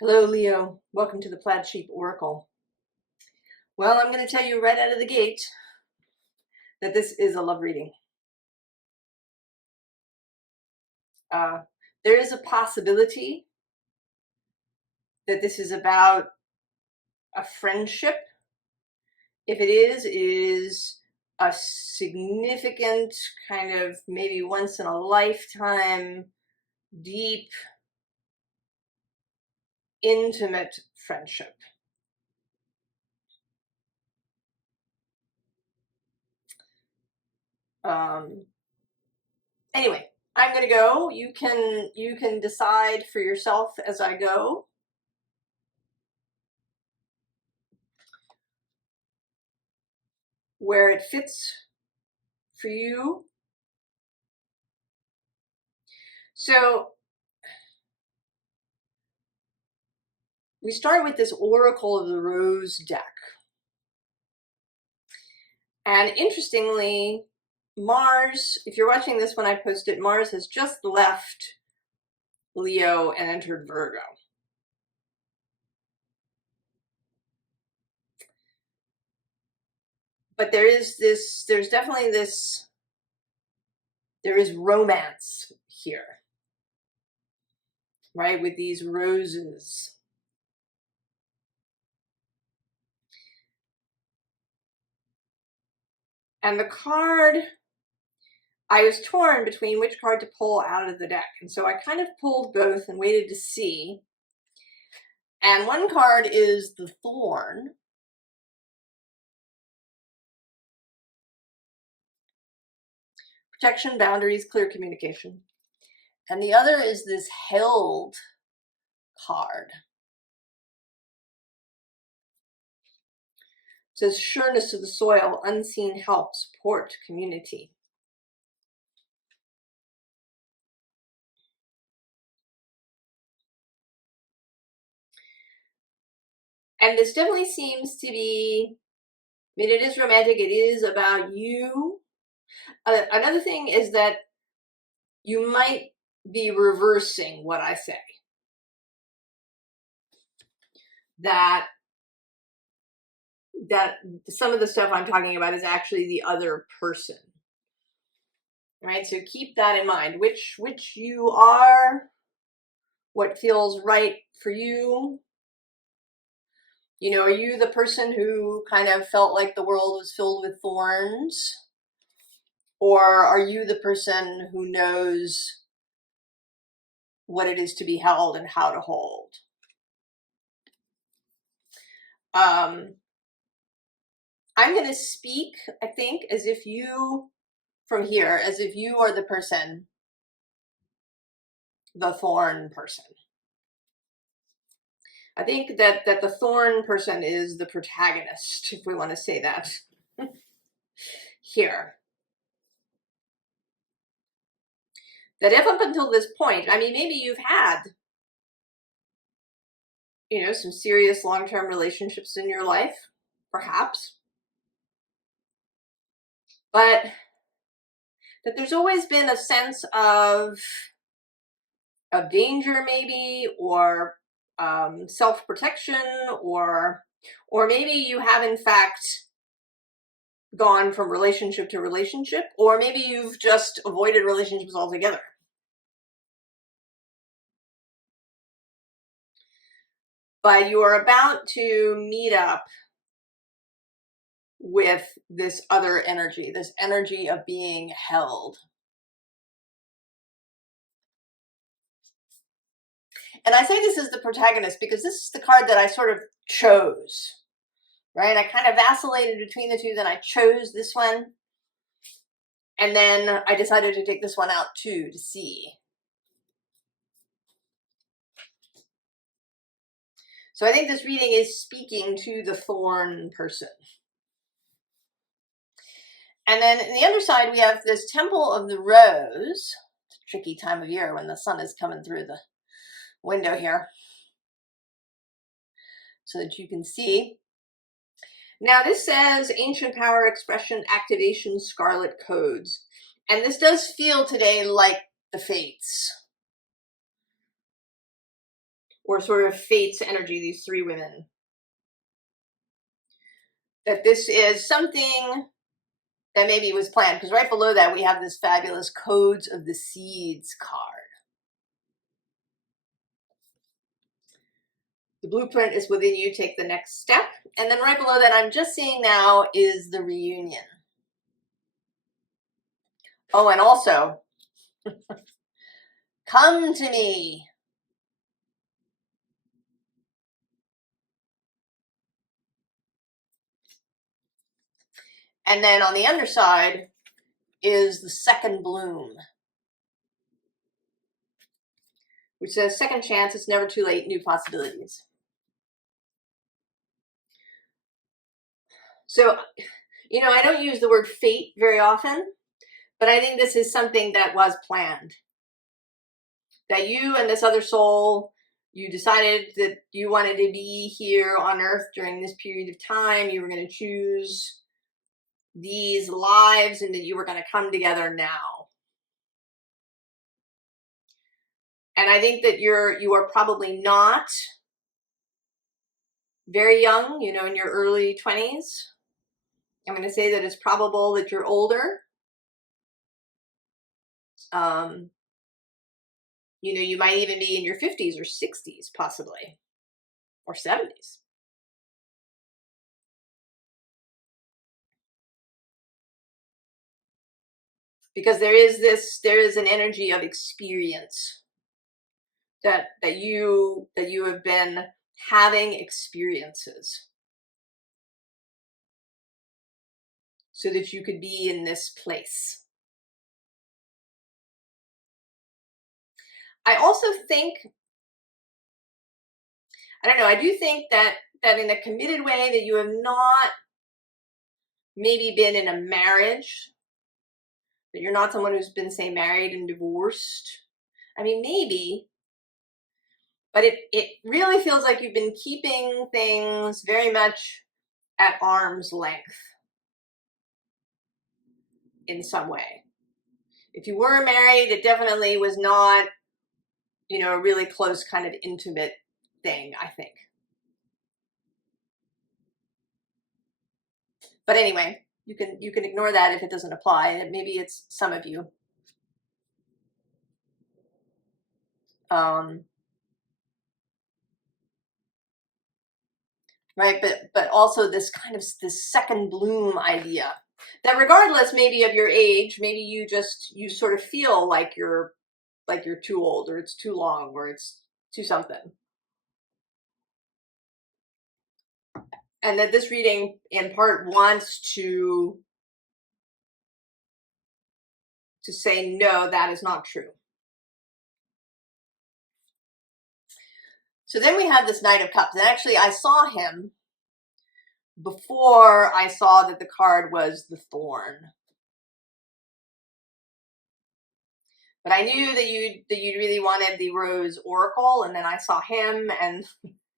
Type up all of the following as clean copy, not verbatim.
Hello, Leo. Welcome to the Plaid Sheep Oracle. Well, I'm going to tell you right out of the gate that this is a love reading. There is a possibility that this is about a friendship. If it is a significant kind of maybe once in a lifetime, deep, intimate friendship. Anyway, I'm going to go. You can decide for yourself as I go. Where it fits for you. So we start with this Oracle of the Rose deck. And interestingly, Mars, if you're watching this when I post it, Mars has just left Leo and entered Virgo. But there's definitely there is romance here, right? With these roses. And the card, I was torn between which card to pull out of the deck. And so I kind of pulled both and waited to see. And one card is the Thorn. Protection, boundaries, clear communication. And the other is this Held card. It says sureness of the soil, unseen help, support, community. And this definitely seems to be, I mean, it is romantic. It is about you. Another thing is that you might be reversing what I say. That some of the stuff I'm talking about is actually the other person. Right? So keep that in mind. Which you are, what feels right for you. You know, are you the person who kind of felt like the world was filled with thorns? Or are you the person who knows what it is to be held and how to hold? I'm going to speak, I think, as if you, from here, as if you are the person, the thorn person. I think that the thorn person is the protagonist, if we want to say that here. That if up until this point, I mean, maybe you've had, you know, some serious long-term relationships in your life, perhaps. But that there's always been a sense of danger, maybe, or self-protection, or maybe you have in fact gone from relationship to relationship, or maybe you've just avoided relationships altogether. But you are about to meet up with this other energy, this energy of being held. And I say this is the protagonist because this is the card that I sort of chose, right? I kind of vacillated between the two, then I chose this one. And then I decided to take this one out too, to see. So I think this reading is speaking to the thorn person. And then on the other side, we have this Temple of the Rose. It's a tricky time of year when the sun is coming through the window here, so that you can see. Now this says ancient power, expression, activation, scarlet codes. And this does feel today like the fates. or sort of fate's energy, these three women. That this is something that maybe was planned, because right below that we have this fabulous Codes of the Seeds card. The blueprint is within you, take the next step. And then right below that, I'm just seeing now, is the reunion. Oh, and also, come to me. And then on the underside is the second bloom, which says second chance, it's never too late, new possibilities. So, you know, I don't use the word fate very often, but I think this is something that was planned. That you and this other soul, you decided that you wanted to be here on Earth during this period of time. You were going to choose these lives and that you were going to come together now. And I think that you are probably not very young, you know, in your early 20s. I'm going to say that it's probable that you're older. You know, you might even be in your 50s or 60s, possibly, or 70s. Because there is an energy of experience that you have been having experiences so that you could be in this place. I also think, I don't know, I do think that in a committed way that you have not maybe been in a marriage, that you're not someone who's been, say, married and divorced. I mean, maybe, but it really feels like you've been keeping things very much at arm's length in some way. If you were married, it definitely was not, you know, a really close kind of intimate thing, I think. But anyway, you can ignore that if it doesn't apply. Maybe it's some of you. Right, but also this kind of this second bloom idea that regardless maybe of your age, maybe you sort of feel like you're too old, or it's too long, or it's too something. And that this reading in part wants to say, no, that is not true. So then we have this Knight of Cups, and actually I saw him before I saw that the card was the Thorn. But I knew that you really wanted the Rose Oracle, and then I saw him, and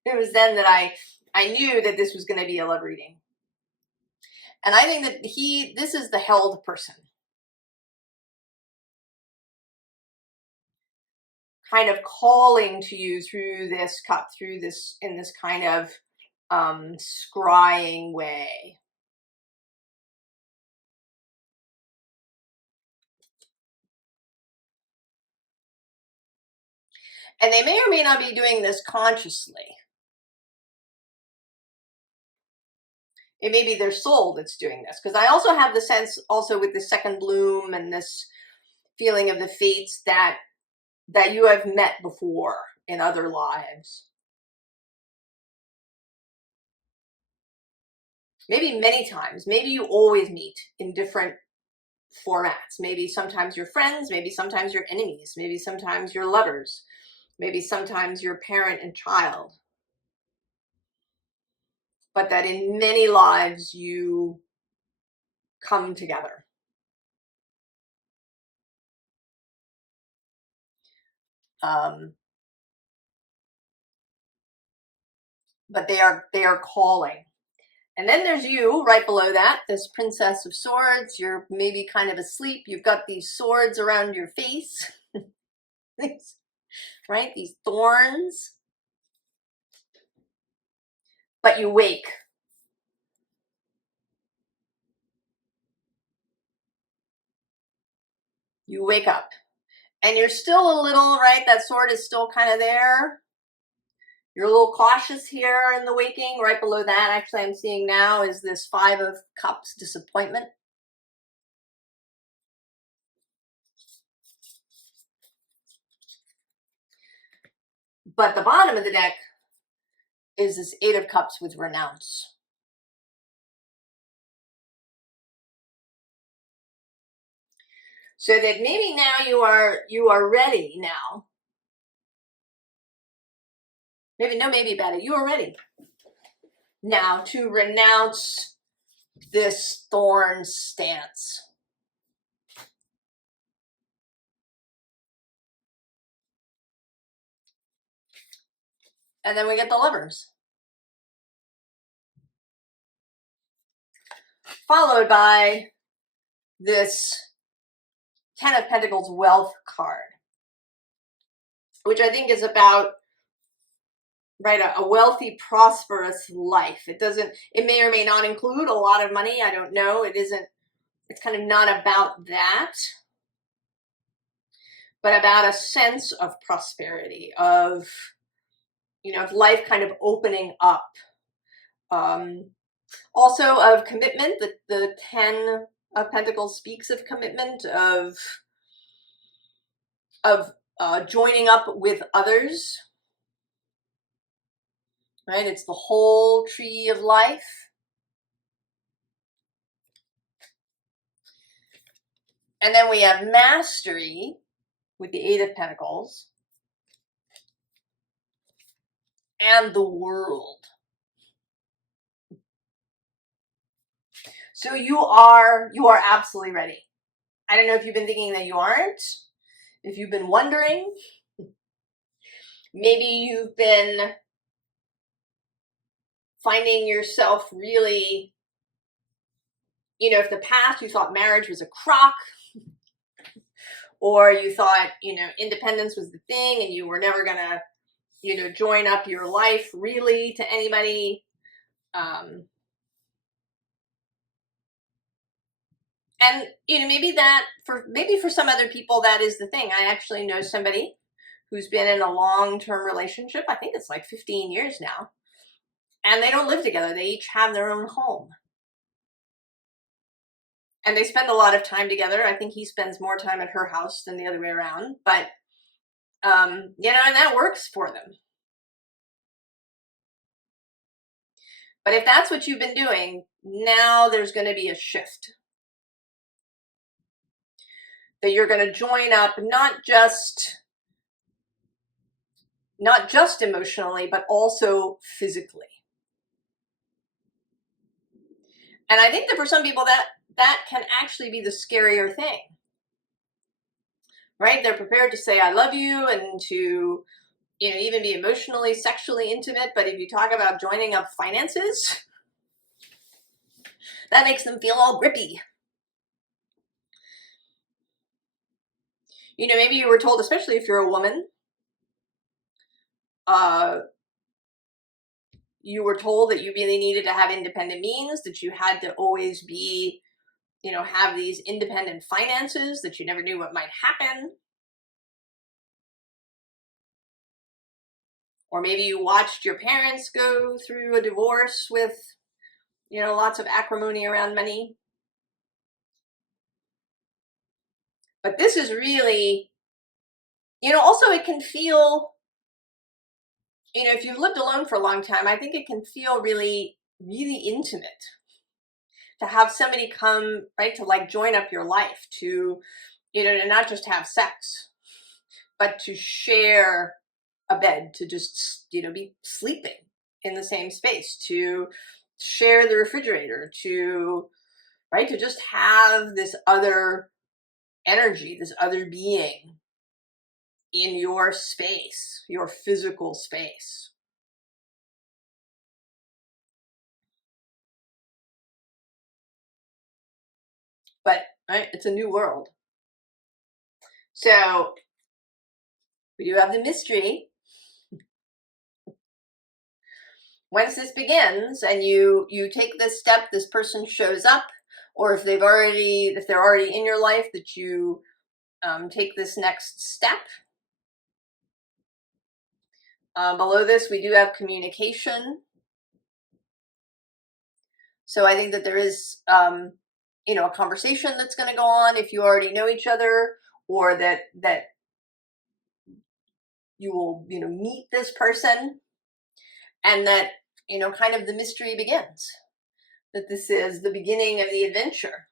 it was then that I knew that this was going to be a love reading. And I think that this is the held person. Kind of calling to you through this cup, in this kind of scrying way. And they may or may not be doing this consciously. It may be their soul that's doing this. Because I also have the sense, also with the second bloom and this feeling of the fates, that you have met before in other lives. Maybe many times. Maybe you always meet in different formats. Maybe sometimes you're friends. Maybe sometimes you're enemies. Maybe sometimes you're lovers. Maybe sometimes you're parent and child. But that in many lives you come together. But they are calling. And then there's you right below that, this Princess of Swords. You're maybe kind of asleep. You've got these swords around your face, right? These thorns. but you wake. You wake up. And you're still a little, right, that sword is still kind of there. You're a little cautious here in the waking. Right below that, actually, I'm seeing now is this 5 of Cups, disappointment. But the bottom of the deck is this 8 of Cups with renounce. So that maybe now you are ready now. Maybe about it. You are ready now to renounce this thorn stance. And then we get the Lovers. Followed by this 10 of Pentacles wealth card, which I think is about, right, a wealthy, prosperous life. It may or may not include a lot of money. I don't know. It's kind of not about that, but about a sense of prosperity, of, of life kind of opening up. Also of commitment. The 10 of Pentacles speaks of commitment, of joining up with others, right? It's the whole tree of life. And then we have mastery with the 8 of Pentacles and the world. So you are absolutely ready. I don't know if you've been thinking that you aren't, if you've been wondering, maybe you've been finding yourself really, if the past you thought marriage was a crock, or you thought, independence was the thing and you were never gonna, join up your life really to anybody. And, maybe for some other people, that is the thing. I actually know somebody who's been in a long-term relationship. I think it's like 15 years now. And they don't live together. They each have their own home. And they spend a lot of time together. I think he spends more time at her house than the other way around. But, and that works for them. But if that's what you've been doing, now there's going to be a shift. That you're going to join up, not just emotionally, but also physically. And I think that for some people that can actually be the scarier thing. Right? They're prepared to say I love you and to, even be emotionally, sexually intimate. But if you talk about joining up finances, that makes them feel all grippy. Maybe you were told, especially if you're a woman, you were told that you really needed to have independent means, that you had to always be, have these independent finances, that you never knew what might happen. Or maybe you watched your parents go through a divorce with, lots of acrimony around money. But this is really, also it can feel, if you've lived alone for a long time, I think it can feel really, really intimate to have somebody come, right, to like join up your life, to, to not just have sex, but to share a bed, to just, be sleeping in the same space, to share the refrigerator, to, right, to just have this other energy, this other being in your space, your physical space. But, right, it's a new world. So we do have the mystery. once this begins and you take this step, this person shows up, or if they're already in your life, that you take this next step. Below this, we do have communication. So I think that there is, you know, a conversation that's going to go on if you already know each other, or that you will, you know, meet this person, and that, you know, kind of the mystery begins. That this is the beginning of the adventure.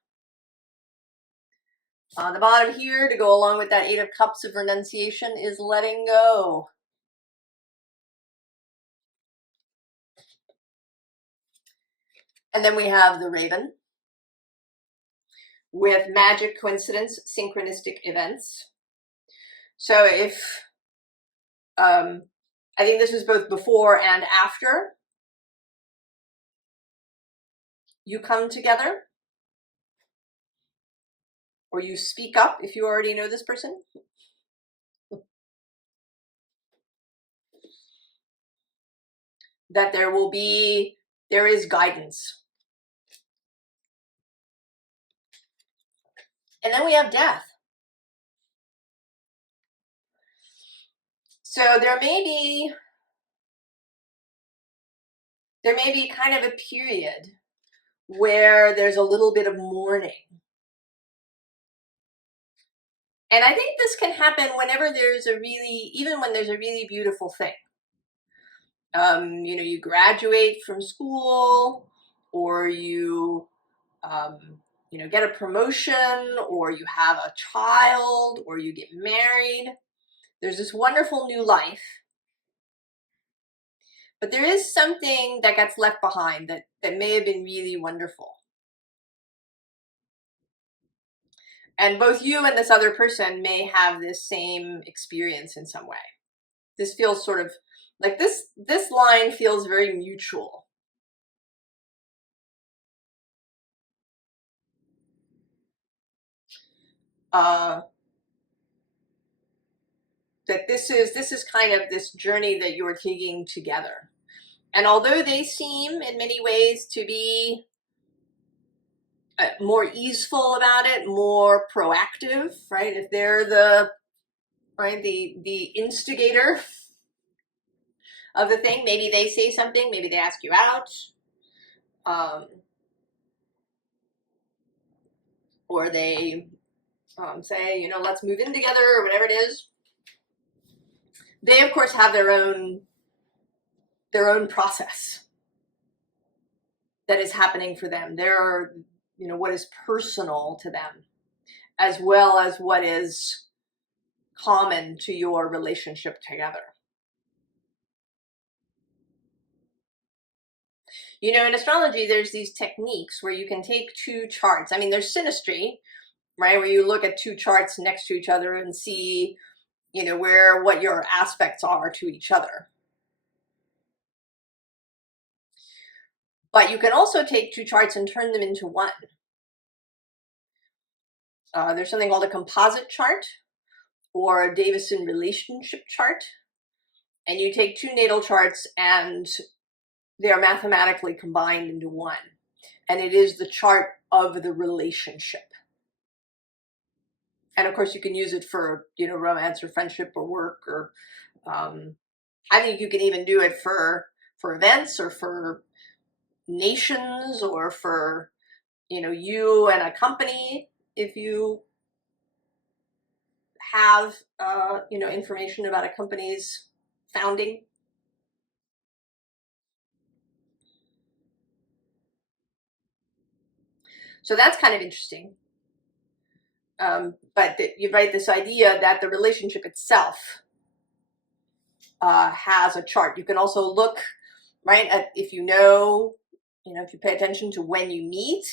On the bottom here, to go along with that Eight of Cups of renunciation, is letting go. And then we have the Raven with magic, coincidence, synchronistic events. So if, I think this was both before and after you come together, or you speak up if you already know this person. That there is guidance. And then we have death. So there may be kind of a period where there's a little bit of mourning. And I think this can happen whenever there's even when there's a really beautiful thing. You know, you graduate from school, or you, you know, get a promotion, or you have a child, or you get married. There's this wonderful new life. But there is something that gets left behind that may have been really wonderful. And both you and this other person may have this same experience in some way. This feels sort of like this line feels very mutual. That this is kind of this journey that you're taking together. And although they seem in many ways to be more easeful about it, more proactive, right? If they're the instigator of the thing, maybe they say something, maybe they ask you out, or they say, you know, let's move in together, or whatever it is. They of course have their own process that is happening for them. They're, you know, what is personal to them, as well as what is common to your relationship together. You know, in astrology, there's these techniques where you can take two charts. I mean, there's synastry, right? Where you look at two charts next to each other and see, you know, what your aspects are to each other. But you can also take two charts and turn them into one. There's something called a composite chart, or a Davison relationship chart. And you take two natal charts and they are mathematically combined into one. And it is the chart of the relationship. And of course you can use it for, you know, romance or friendship or work, or I think you can even do it for events, or for nations, or for, you know, you and a company, if you have, you know, information about a company's founding. So that's kind of interesting. But you write this idea that the relationship itself has a chart. You can also look, right, at, if you know, if you pay attention to when you meet,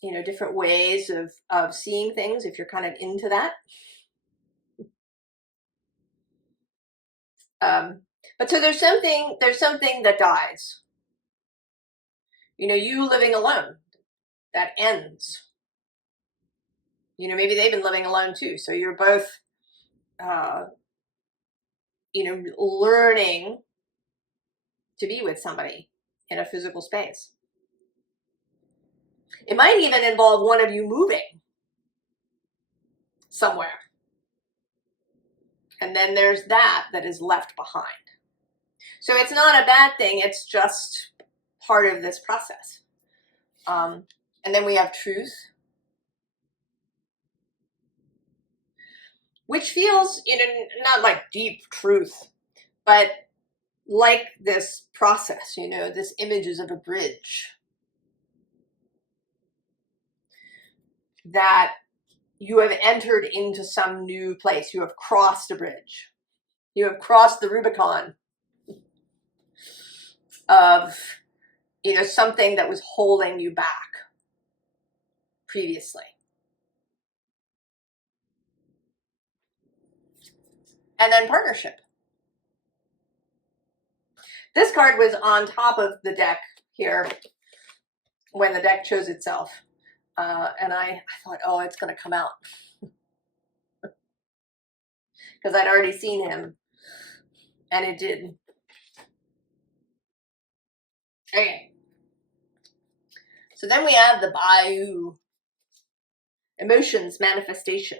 you know, different ways of seeing things, if you're kind of into that. But so there's something that dies. You know, you living alone, that ends. You know, maybe they've been living alone too. So you're both, learning to be with somebody in a physical space. It might even involve one of you moving somewhere. And then there's that is left behind. So it's not a bad thing, it's just part of this process. And then we have truth, which feels, not like deep truth, but like this process, this images of a bridge that you have entered into some new place. You have crossed a bridge. You have crossed the Rubicon of, something that was holding you back previously. And then partnership. This card was on top of the deck here when the deck chose itself. And I thought, oh, it's going to come out. Because I'd already seen him. And it did. Okay. So then we have the Bayou. Emotions manifestation.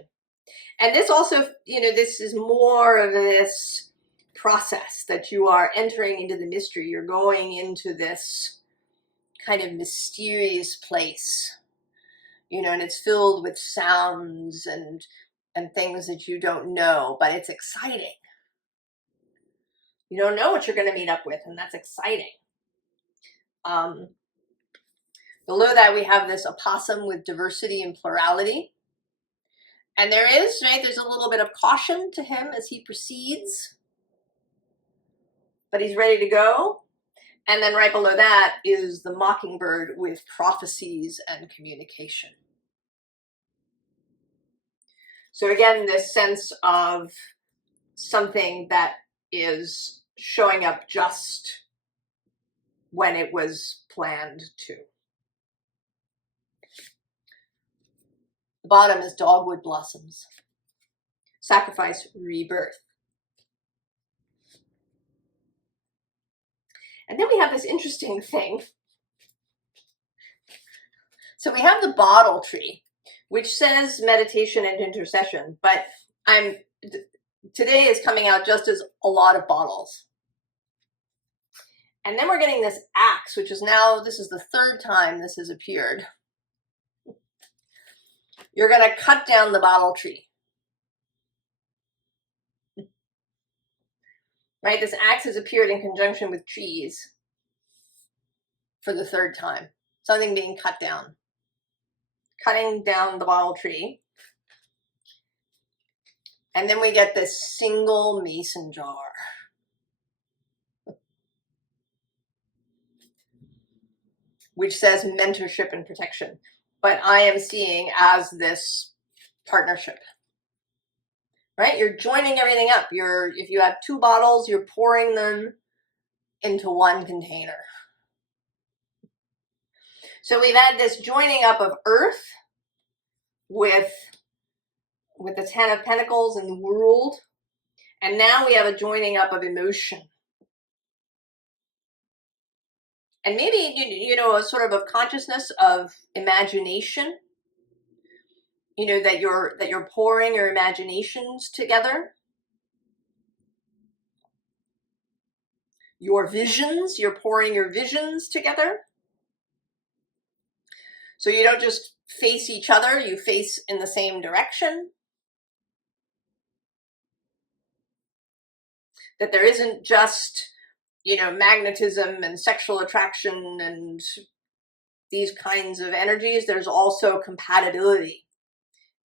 And this also, this is more of this process that you are entering into the mystery. You're going into this kind of mysterious place, and it's filled with sounds and things that you don't know, but it's exciting. You don't know what you're going to meet up with, and that's exciting. Below that, we have this opossum with diversity and plurality. And there's a little bit of caution to him as he proceeds, but he's ready to go. And then right below that is the mockingbird with prophecies and communication. So again, this sense of something that is showing up just when it was planned to. The bottom is dogwood blossoms. Sacrifice, rebirth. And then we have this interesting thing. So we have the bottle tree, which says meditation and intercession, but today is coming out just as a lot of bottles. And then we're getting this axe, which is now, this is the third time this has appeared. You're going to cut down the bottle tree. Right? This axe has appeared in conjunction with trees for the third time. Something being cut down. Cutting down the bottle tree. And then we get this single mason jar. Which says mentorship and protection. But I am seeing as this partnership. Right? You're joining everything up. If you have two bottles, you're pouring them into one container. So we've had this joining up of earth with the Ten of Pentacles and the world. And now we have a joining up of emotion. And maybe, a sort of consciousness of imagination. That you're pouring your imaginations together. Your visions, you're pouring your visions together. So you don't just face each other, you face in the same direction. That there isn't just, magnetism and sexual attraction and these kinds of energies. There's also compatibility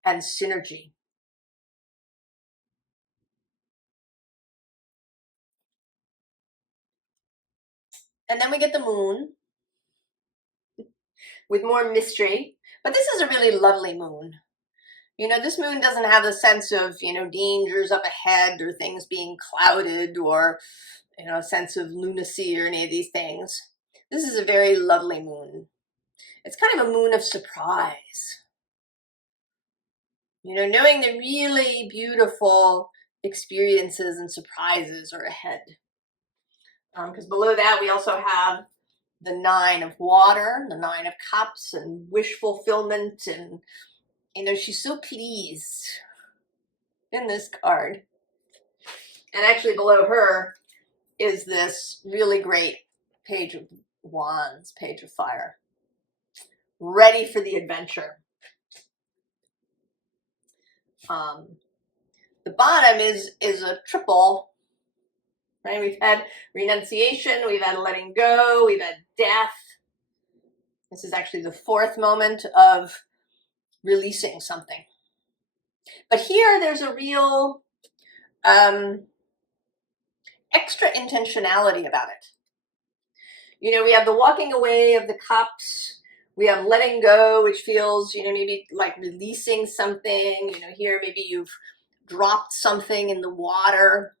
and synergy. And then we get the moon with more mystery. But this is a really lovely moon. This moon doesn't have the sense of, dangers up ahead or things being clouded or, a sense of lunacy or any of these things. This is a very lovely moon. It's kind of a moon of surprise. Knowing the really beautiful experiences and surprises are ahead. Because below that, we also have the 9 of water, the 9 of cups, and wish fulfillment. And, you know, she's so pleased in this card. And actually below her is this really great page of wands, page of fire, ready for the adventure. The bottom is a triple, right? We've had renunciation, we've had letting go, we've had death. This is actually the 4th moment of releasing something. But here there's a real extra intentionality about it. You know, we have the walking away of the cups. We have letting go, which feels, you know, maybe like releasing something. You know, here maybe you've dropped something in the water.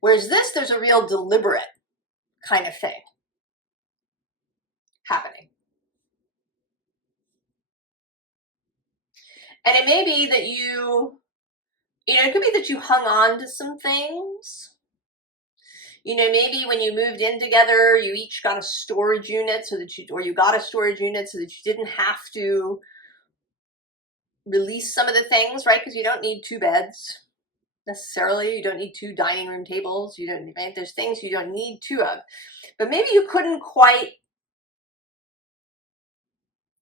Whereas this, there's a real deliberate kind of thing happening. And it may be that you know, it could be that you hung on to some things. You know, maybe when you moved in together, you each got a storage unit so that you got a storage unit so that you didn't have to release some of the things, right? Because you don't need 2 beds necessarily. You don't need 2 dining room tables. You don't, right? There's things you don't need 2 of. But maybe you couldn't quite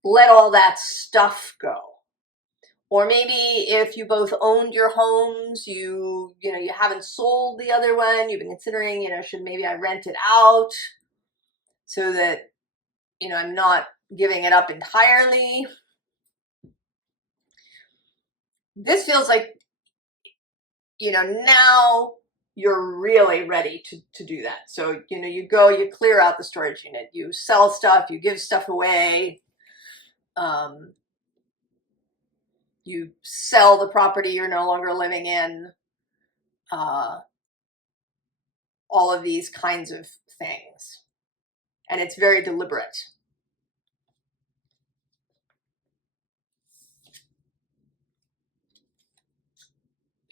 let all that stuff go. Or maybe if you both owned your homes, you know, you haven't sold the other one, you've been considering, you know, should maybe I rent it out so that, you know, I'm not giving it up entirely. This feels like, you know, now you're really ready to do that. So, you know, you go, you clear out the storage unit, you sell stuff, you give stuff away, you sell the property you're no longer living in, all of these kinds of things. And it's very deliberate.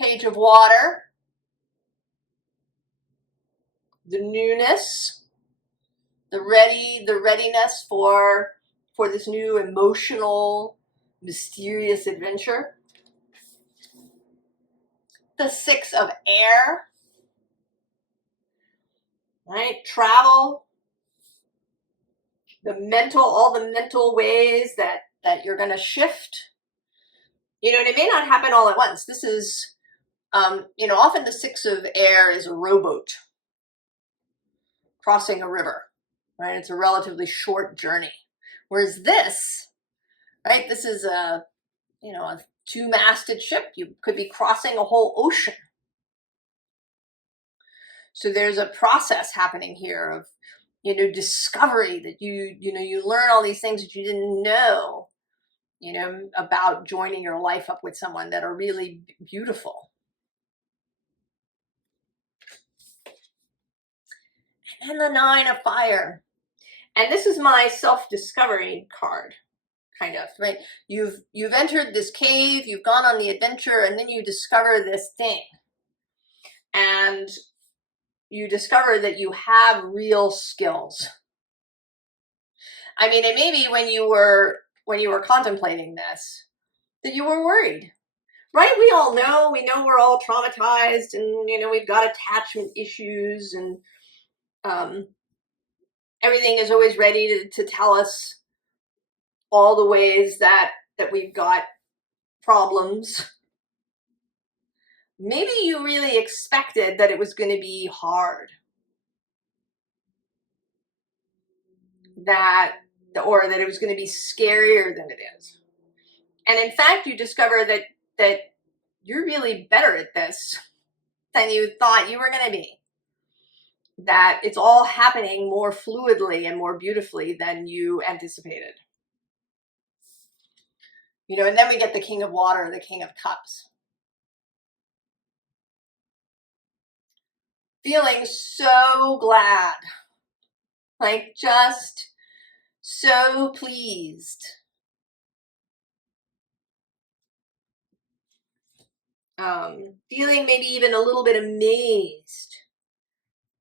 Page of water, the newness, the readiness for this new emotional, mysterious adventure. The 6 of air, right? Travel, all the mental ways that you're going to shift. You know, and it may not happen all at once. This is, you know, often the 6 of air is a rowboat crossing a river, right? It's a relatively short journey. Whereas this, right, this is a, you know, a 2-masted ship. You could be crossing a whole ocean. So there's a process happening here of, you know, discovery, that you know, you learn all these things that you didn't know, you know, about joining your life up with someone that are really beautiful. And the 9 of fire. And this is my self-discovery card, kind of, right? You've entered this cave, you've gone on the adventure, and then you discover this thing. And you discover that you have real skills. I mean, it may be when you were contemplating this that you were worried, right? We know we're all traumatized, and, you know, we've got attachment issues, and everything is always ready to tell us all the ways that we've got problems. Maybe you really expected that it was going to be hard, or that it was going to be scarier than it is. And in fact, you discover that you're really better at this than you thought you were going to be. That it's all happening more fluidly and more beautifully than you anticipated. You know, and then we get the King of Water, the King of Cups. Feeling so glad, like just so pleased. Feeling maybe even a little bit amazed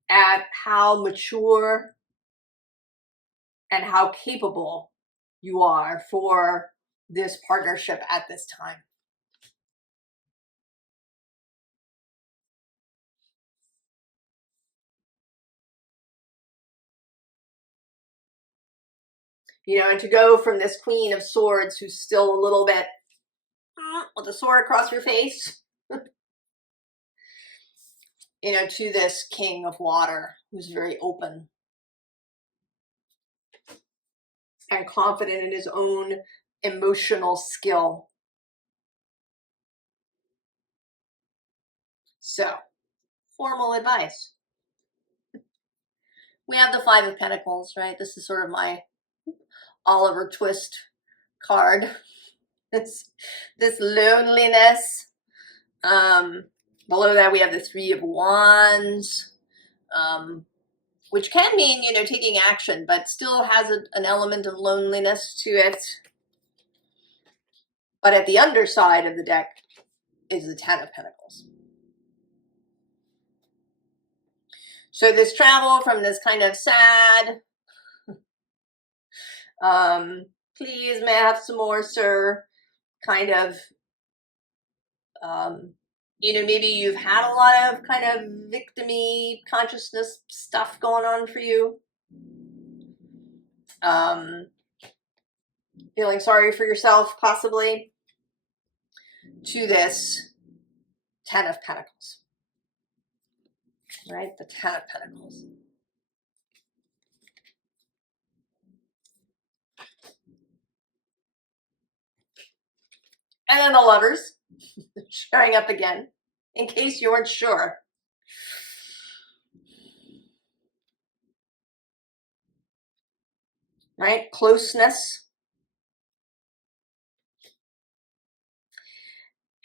at how mature and how capable you are for this partnership at this time. You know, and to go from this Queen of Swords who's still a little bit with the sword across your face, you know, to this King of Water who's very open and confident in his own emotional skill. So, formal advice. We have the Five of Pentacles, right? This is sort of my Oliver Twist card. This loneliness. Below that we have the Three of Wands, which can mean, you know, taking action, but still has an element of loneliness to it. But at the underside of the deck is the Ten of Pentacles. So this travel from this kind of sad, please may I have some more, sir, kind of, you know, maybe you've had a lot of kind of victim-y consciousness stuff going on for you. Feeling sorry for yourself, possibly, to this Ten of Pentacles. Right? The Ten of Pentacles. And then the Lovers showing up again, in case you weren't sure. Right? Closeness.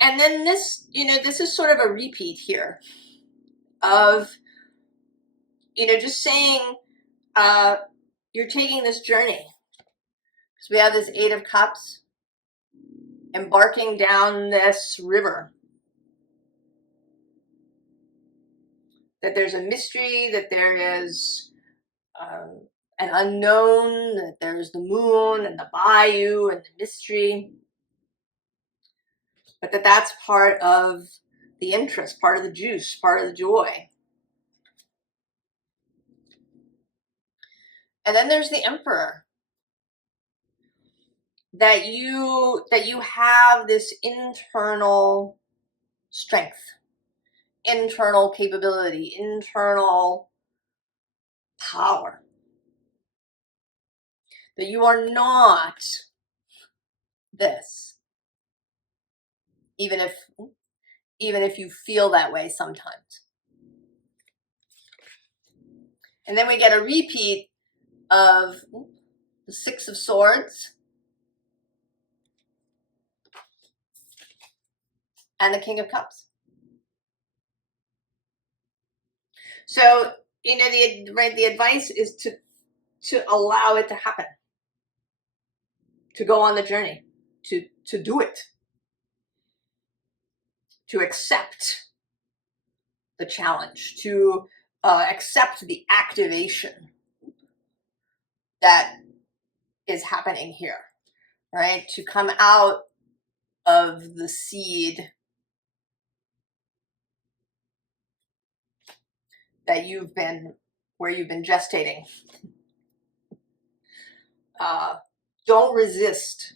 And then this, you know, this is sort of a repeat here of, you know, just saying, you're taking this journey. So we have this Eight of Cups, embarking down this river. That there's a mystery, that there is an unknown, that there's the moon and the bayou and the mystery. But that's part of the interest, part of the juice, part of the joy. And then there's the Emperor. That you have this internal strength, internal capability, internal power. That you are not this, even if you feel that way sometimes. And then we get a repeat of the Six of Swords and the King of Cups. So, you know, the advice is to allow it to happen, to go on the journey, to do it, to accept the challenge, to accept the activation that is happening here, right? To come out of the seed that where you've been gestating. Don't resist.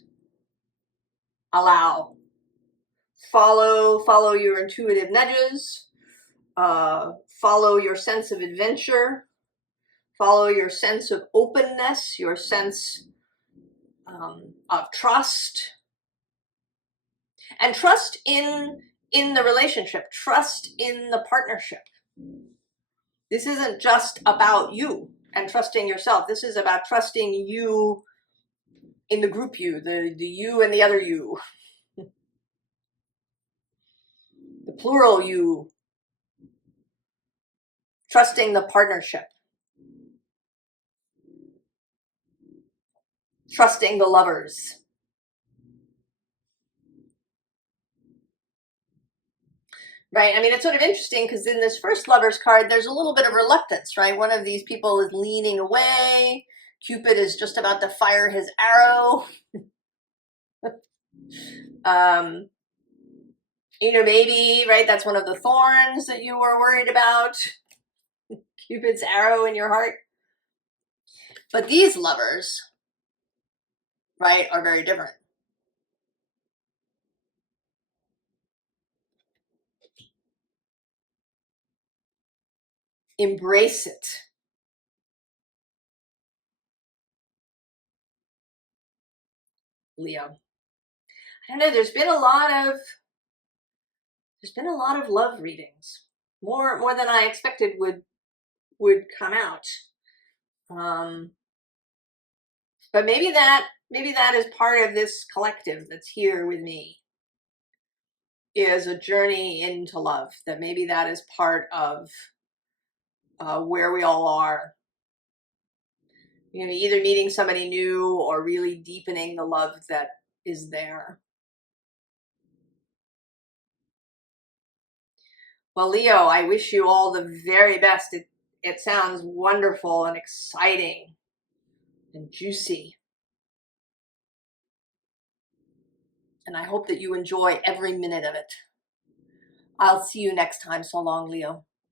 Allow. Follow your intuitive nudges. Follow your sense of adventure. Follow your sense of openness, your sense of trust. And trust in the relationship. Trust in the partnership. This isn't just about you and trusting yourself. This is about trusting you in the group you, the you and the other you. The plural you. Trusting the partnership. Trusting the lovers. right? I mean, it's sort of interesting because in this first Lovers card, there's a little bit of reluctance, right? One of these people is leaning away. Cupid is just about to fire his arrow. You know, maybe, right, that's one of the thorns that you were worried about. Cupid's arrow in your heart. But these lovers, right, are very different. Embrace it. Leo. I don't know, there's been a lot of love readings. More than I expected would come out. But maybe that is part of this collective that's here with me, is a journey into love. That maybe that is part of where we all are. You know, either meeting somebody new or really deepening the love that is there. Well, Leo, I wish you all the very best. It sounds wonderful and exciting and juicy. And I hope that you enjoy every minute of it. I'll see you next time. So long, Leo.